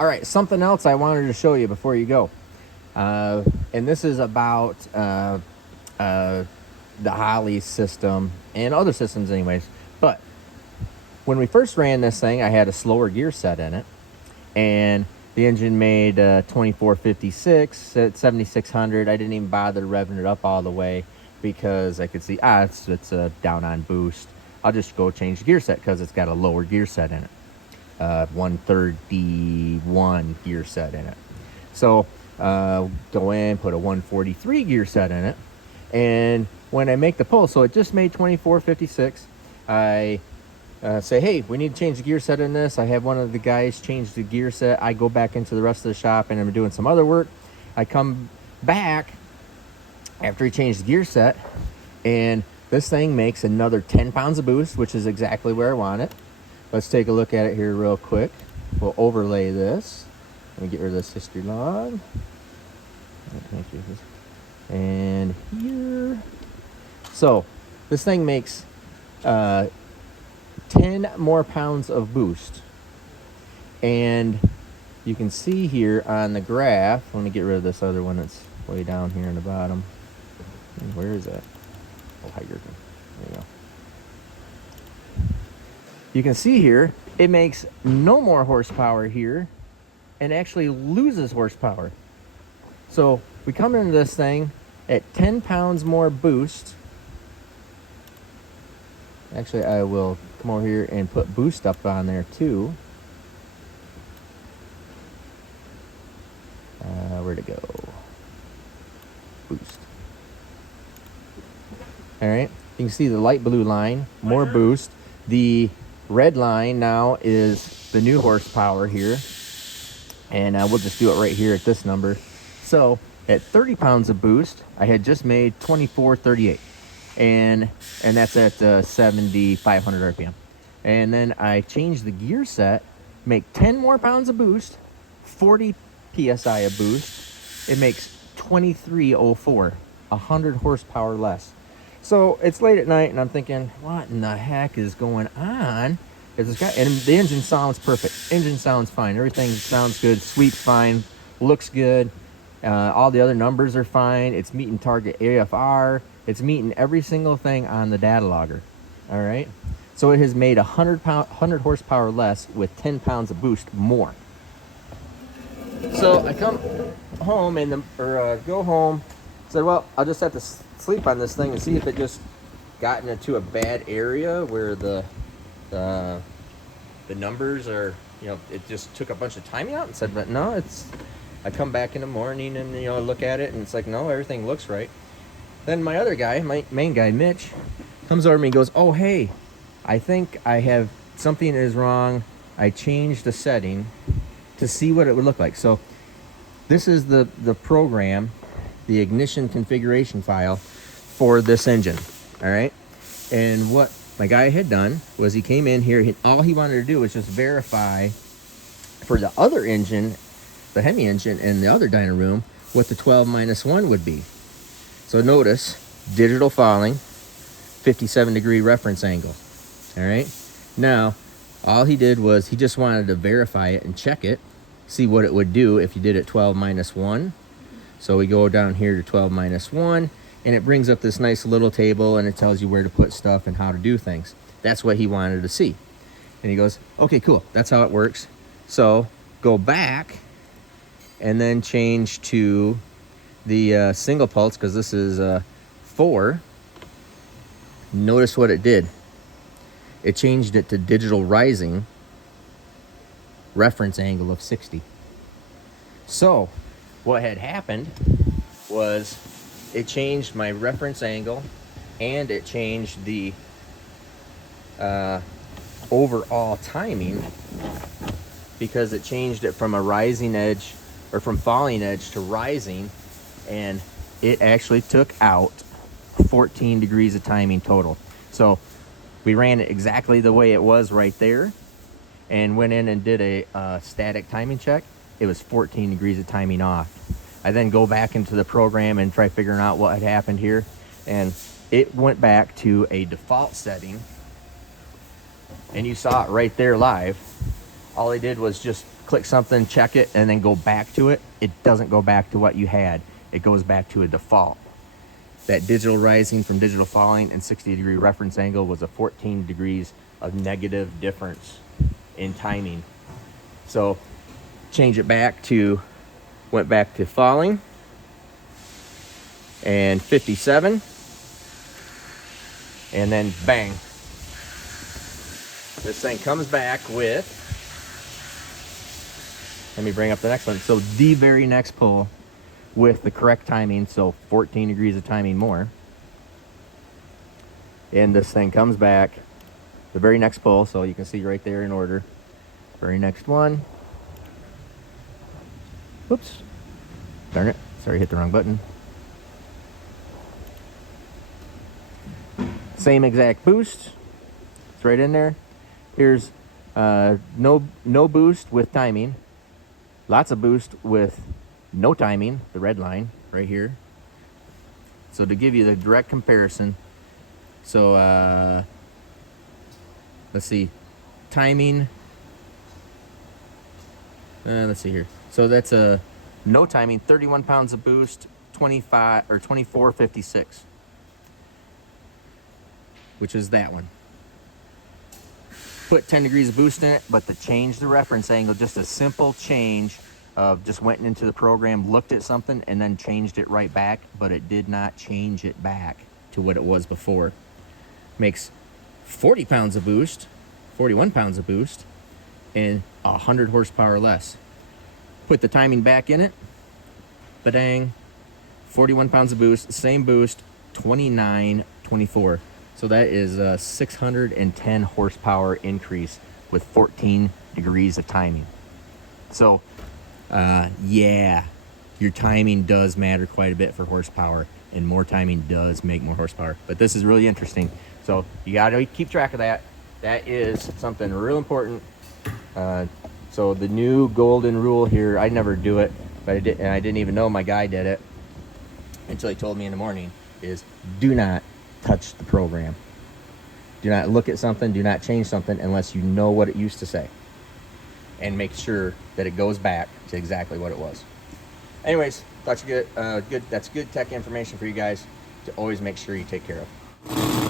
All right, something else I wanted to show you before you go. And this is about the Holley system and other systems anyways. But when we first ran this thing, I had a slower gear set in it. And the engine made 2456 at 7600. I didn't even bother revving it up all the way because I could see, it's down on boost. I'll just go change the gear set because it's got a lower gear set in it. 131 gear set in it. So go in, put a 143 gear set in it. And when I make the pull, so it just made 2456, I say, hey, we need to change the gear set in this. I have one of the guys change the gear set. I go back into the rest of the shop and I'm doing some other work. I come back after he changed the gear set, and this thing makes another 10 pounds of boost, which is exactly where I want it. Let's take a look at it here real quick. We'll overlay this. Let me get rid of this history log. And here. So this thing makes 10 more pounds of boost. And you can see here on the graph, let me get rid of this other one that's way down here in the bottom. Where is that? Oh, hydrogen. There you go. You can see here, it makes no more horsepower here and actually loses horsepower. So we come into this thing at 10 pounds more boost. Actually, I will come over here and put boost up on there too. Where'd it go? Boost. All right, you can see the light blue line, more boost. The red line now is the new horsepower here. And we'll just do it right here at this number. So at 30 pounds of boost, I had just made 2438. And that's at 7,500 RPM. And then I changed the gear set, make 10 more pounds of boost, 40 PSI of boost. It makes 2304, 100 horsepower less. So it's late at night and I'm thinking, what in the heck is going on? And the engine sounds perfect. Engine sounds fine. Everything sounds good. Sweeps fine. Looks good. All the other numbers are fine. It's meeting target AFR. It's meeting every single thing on the data logger. All right. So it has made 100 horsepower less with 10 pounds of boost more. So I come home go home. Said, well, I'll just have to sleep on this thing and see if it just gotten into a bad area where the numbers are, it just took a bunch of timing out, and said, but no, I come back in the morning and, look at it and it's like, no, everything looks right. Then my other guy, my main guy, Mitch, comes over to me and goes, oh, hey, I think I have something is wrong. I changed the setting to see what it would look like. So this is the program, the ignition configuration file for this engine. All right. And what my guy had done was he came in here, all he wanted to do was just verify for the other engine, the Hemi engine in the other dyno room, what the 12-1 would be. So notice, digital falling, 57-degree reference angle. All right. Now, all he did was he just wanted to verify it and check it, see what it would do if you did it 12-1. So we go down here to 12-1, and it brings up this nice little table, and it tells you where to put stuff and how to do things. That's what he wanted to see. And he goes, okay, cool. That's how it works. So go back and then change to the single pulse, because this is 4. Notice what it did. It changed it to digital rising, reference angle of 60. So what had happened was it changed my reference angle, and it changed the overall timing, because it changed it from a rising edge, or from falling edge to rising, and it actually took out 14 degrees of timing total. So we ran it exactly the way it was right there, and went in and did a static timing check. It was 14 degrees of timing off. I then go back into the program and try figuring out what had happened here, and it went back to a default setting, and you saw it right there live. All I did was just click something, check it, and then go back to it, it doesn't go back to what you had. It goes back to a default. That digital rising from digital falling and 60-degree reference angle was a 14 degrees of negative difference in timing. So change it back to, went back to falling, and 57, and then bang. This thing comes back with, let me bring up the next one. So the very next pull with the correct timing, so 14 degrees of timing more. And this thing comes back, the very next pull, so you can see right there in order. Very next one. Whoops. Darn it. Sorry, hit the wrong button. Same exact boost. It's right in there. Here's no boost with timing. Lots of boost with no timing, the red line right here. So to give you the direct comparison, so let's see, timing, let's see here. So that's a no timing, 31 pounds of boost, 25 or 24.56, which is that one. Put 10 degrees of boost in it, but to change the reference angle, just a simple change of just went into the program, looked at something, and then changed it right back, but it did not change it back to what it was before. Makes 40 pounds of boost, 41 pounds of boost, and 100 horsepower less. Put the timing back in it, ba-dang, 41 pounds of boost, same boost, 29.24. So that is a 610 horsepower increase with 14 degrees of timing. So, yeah, your timing does matter quite a bit for horsepower, and more timing does make more horsepower. But this is really interesting. So you got to keep track of that. That is something real important. So the new golden rule here, I never do it, but I didn't even know my guy did it until he told me in the morning, is do not touch the program. Do not look at something, do not change something unless you know what it used to say, and make sure that it goes back to exactly what it was. Anyways, thought you that's good tech information for you guys to always make sure you take care of.